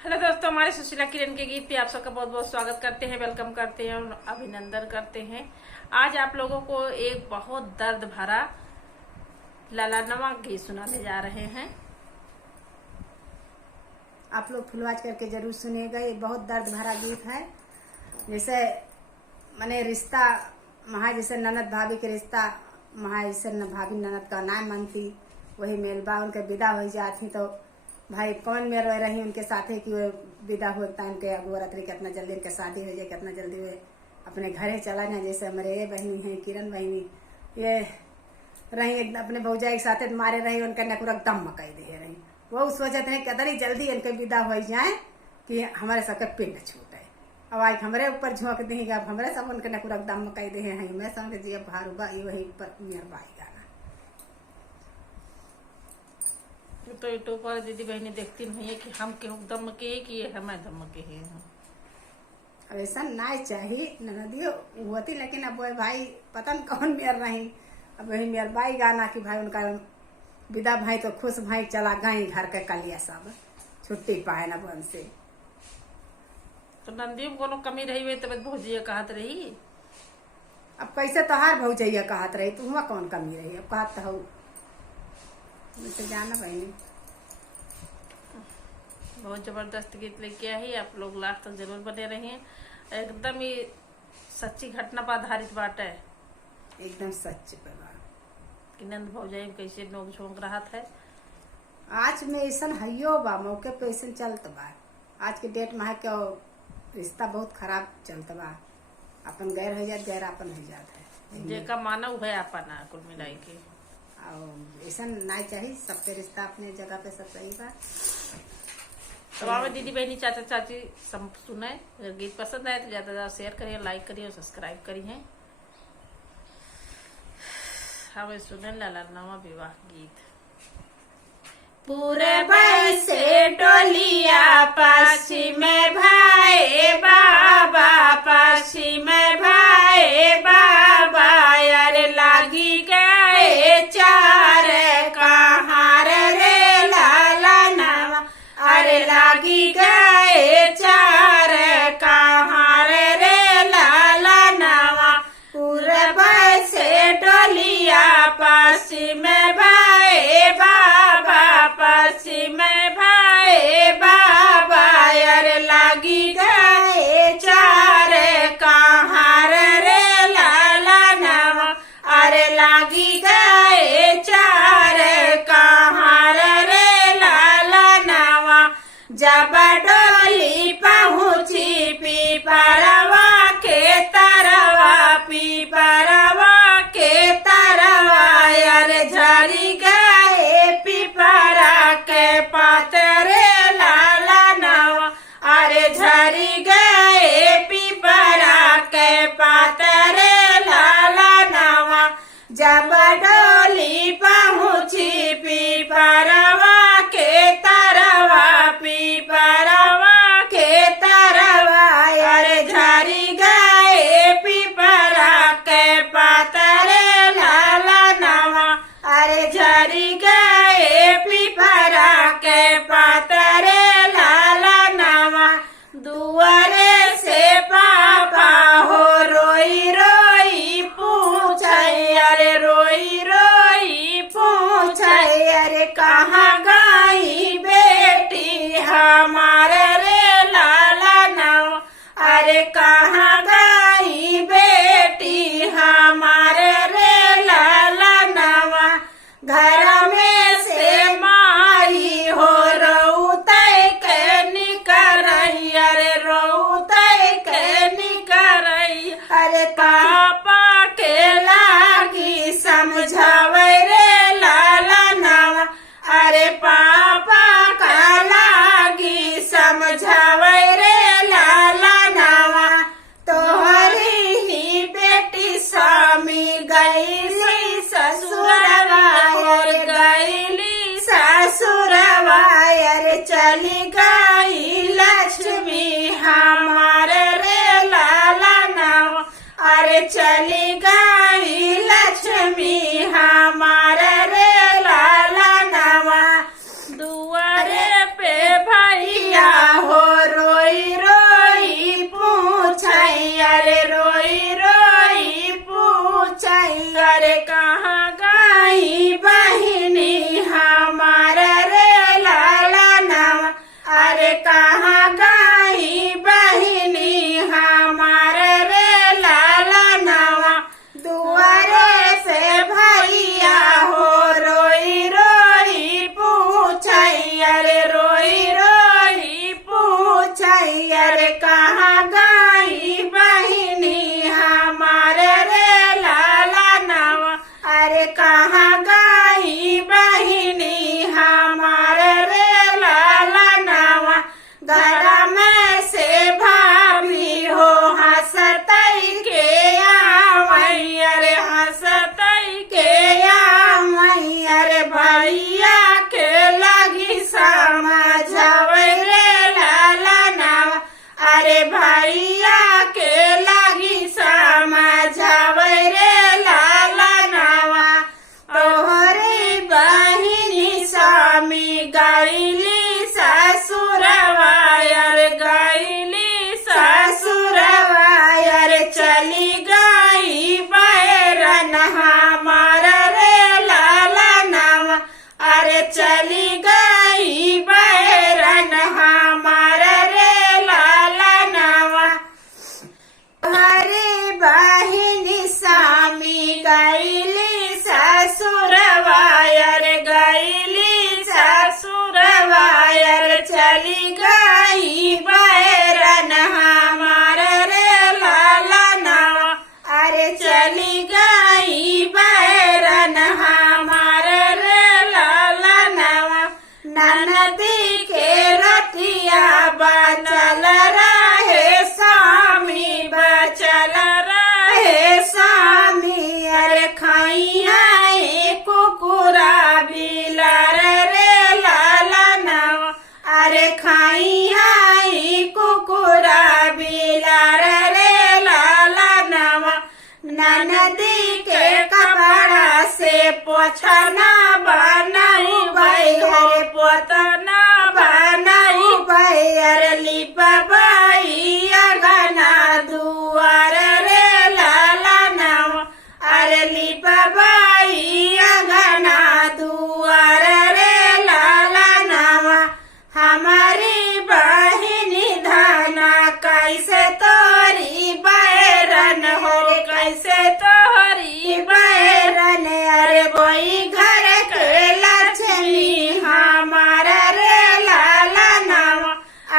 Hello दोस्तों, हमारे सुशीला किरण के गीत पे आप सबका बहुत बहुत स्वागत करते हैं, वेलकम करते हैं और अभिनंदन करते हैं। आज आप लोगों को एक बहुत दर्द भरा लालानुमा गीत सुनाने जा रहे हैं। आप लोग फुलवाज करके जरूर सुनिएगा। ये बहुत दर्द भरा गीत है। जैसे मने रिश्ता महा जैसे ननद भाभी के रिश्ता महा जैसे भाभी ननद का नाम मानती वही मेलबा उनके विदा हो जाती तो भाई कौन में रह रही उनके साथ है कि वो विदा होता उनके अगुवरत रही कितना जल्दी उनके शादी हो जाए, कितना जल्दी वे अपने घरे चला जाए। जैसे हमारे ये बहनी है किरण बहनी, ये रही एकदम अपने भौजाई के साथ मारे रही उनका नकुरा दम मकई दे रही। वो उस वजह से कदरी जल्दी उनके विदा हो जाए कि हमारे सबके पिंड छूटे। अब आज हमारे ऊपर झोंक देंगे, अब हमारे सब उनके नकुरा दम मकई दे हैं। मैं समझ जी अब भारूबा वही पर मेहरबाई गाना तो यूट्यूब पर दीदी बहनी देखती नहीं है कि हम केहू दम के है कि ये हमें दम के है। अब ऐसा ना चाहिए ननदियो होती, लेकिन अब वो भाई पता न कौन मेर रही। अब वही मेहरबाई गाना कि भाई उनका विदा भाई तो खुश भाई चला गई घर के कलिया सब छुट्टी पाए न बन से। तो नंदियों को कोनो कमी रही हुई तब भौजिया कहत रही। अब कैसे तोहार भौजैया कहत रही तू हुआ कौन कमी रही। अब कहत हो मुझसे जाना बहनी। बहुत जबरदस्त गीत लेके आई, आप लोग लास्ट तक जरूर बने रहिए। एकदम ही सच्ची घटना पर आधारित बात है, एकदम सच पे बात कि नंद भौजाई कैसे नोक झोंक रहा था। आज में ऐसा हइयो बा मौके पे ऐसा चलत बा। आज के डेट में है क्या रिश्ता बहुत खराब चलत बा। अपन गैर हो जात गैर अपन हो जात है। जेका मानव है अपना कुल मिलाई के और ऐसा ना चाहिए। सबके रिश्ता अपने जगह पे सब सही बा। तो आवे दीदी बहनी चाचा चाची सब सुने। अगर गीत पसंद आए तो ज्यादा से ज्यादा शेयर करिए, लाइक करिए और सब्सक्राइब करिए। हमें सुने लालानुमा विवाह गीत। पूरे भाई से डोलिया पासी में भाई बाबा, पासी में भाई बाबा, अरे लागी गए चार कहार रे लालानुमा, अरे लागी गए चार कहार रे लालानुमा। पूरे भाई से डोलिया पासी में भाई बाबा, पासी में भाई बाबा, अरे लागी गए चार कहार रे लालानुमा, अरे लागी गए चार कहार रे लालानुमा। जब डोली पहुंची पीपरवा के तरवा, पीपरवा के तरवा, अरे झरी गए पीपरा के पातरे लालानुमा, अरे झरी गए पीपरा के पातरे लालानुमा। जब डोली पहुंची पीपरवा के तरवा, पीपरवा के तरवा, अरे झरी गए पीपरा के पातरे लालानुमा, अरे झरी गए पीपरा के पातरे लालानुमा। दुआरे से पापा हो रोई रोई पूछे, अरे रोई रोई पूछे, अरे कहाँ गई बेटी हमारे रे लालानुमा, अरे कहाँ गई बेटी हमारे रे लालानुमा। घर में से माई हो रोते के निकर रही, अरे रोते के निकर रही, अरे पापा के लागी समझावे रे लालानुमा, अरे पापा का लागी समझावे रे लालानुमा। तोहरी ही बेटी स्वामी गईली ससुरवा, अरे गईली ससुरवा, अरे चली गई लक्ष्मी हमारे रे लालानुमा, अरे चली गई लक्ष्मी हमारे रे लालानुमा। दुआरे पे भैया हो अरे कहाँ गई बहिनी हमारे रे लाला नवा, दुआरे से भैया हो रोई रोई पूछई, अरे रोई रोई पूछई, अरे कहाँ गई बहिनी हमारे रे लाला नवा, अरे कहाँ गई बहिनी हमारे रे लाला नवा, घर में से भाभी हो हंसतई के आवई, अरे हंसतई के आवई, अरे भैया के लगी समझावे रे लाला नवा, अरे भैया के लगी समझावे रे लाला नवा, तोहरी बहिनी स्वामी गईली ससुरवा, अरे गईली ससुरवा, अरे चली गई बैरन हमार रे लाला नवा, अरे चली गई बैरन हमार रे लाला नवा, हरी बहिनी स्वामी गईली ससुरवा, अरे गईली ससुरवा, अरे चली गई बैरन हमार रे लाला नवा, अरे चली गई बैरन हमार रे लाला नवा, ननदी के रतिया बचल रहे स्वामी, बचल रहे स्वामी, अरे खैया कुकुरा बिलर रे लाला नवा, अरे खैया कुकुरा बिलर रे लाला नवा, ननदी के कपड़ा से पोछना बनाऊ भाई, अरे पोतना बनाऊ भाई, अरे लिपबाई अगना दुआर रे लाला नवा, अरे लिपबाई अगना दुआर रे लाला नवा, हमारी बहिनी धाना कैसे तोरी बैरन हो, कैसे तोरी बैरन, अरे वही घर के लक्ष्मी हमारा रे लाला नवा,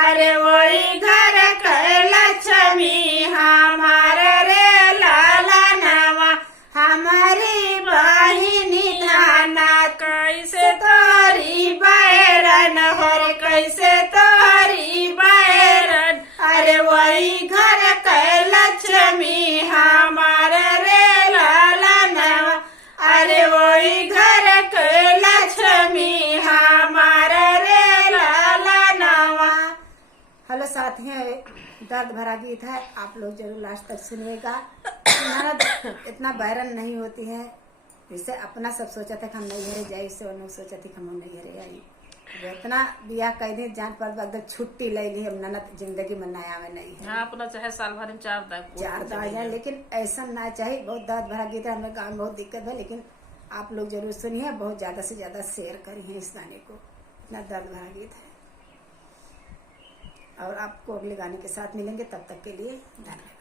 अरे वही घर के लक्ष्मी हमारा रे लाला नवा, हमारी बहिनी धाना कैसे तोरी बैरन हो, कैसे तोरी बैरन, अरे वही घर के लक्ष्मी हमारा रे लाला नवा, अरे वही घर के लक्ष्मी हमारा रे लाला नवा। हेलो साथियों, दर्द भरा गीत है, आप लोग जरूर लास्ट तक सुनिएगा। ननद इतना बैरन नहीं होती है, जैसे अपना सब सोचा था कि हम नहीं घरे जाए, उससे उन्होंने सोचा थी कि हम नहीं घरे आई, इतना बियाह कई दिन जान पर एकदम छुट्टी ले ली, हम ननद जिंदगी में नया में नहीं है। हाँ, अपना चाहे साल भर में चार दाग है, लेकिन ऐसा ना चाहिए। बहुत दर्द भरा गीत है, हमें गाँव में बहुत दिक्कत है, लेकिन आप लोग जरूर सुनिए, बहुत ज्यादा से ज्यादा शेयर करिए इस गाने को, इतना दर्द भरा गीत है। और आपको अगले गाने के साथ मिलेंगे, तब तक के लिए धन्यवाद।